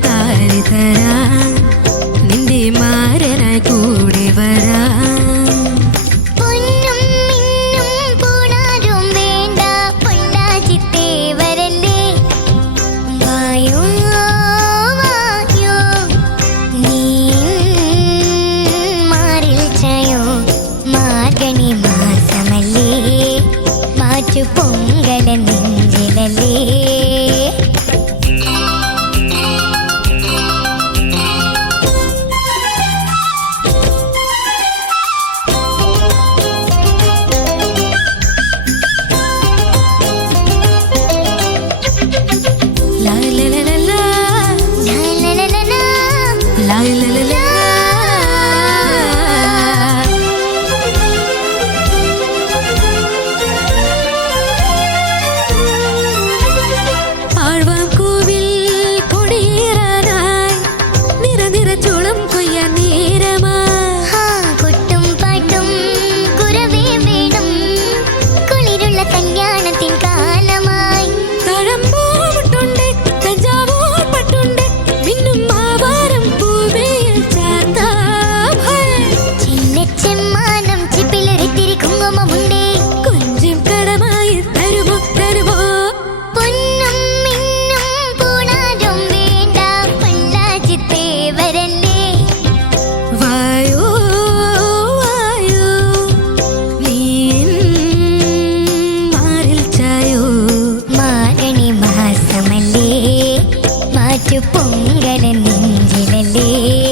താഴെ തരാൻ നിന്റെ മാരനായി കൂ I you കനൻ നെഞ്ചിലല്ലേ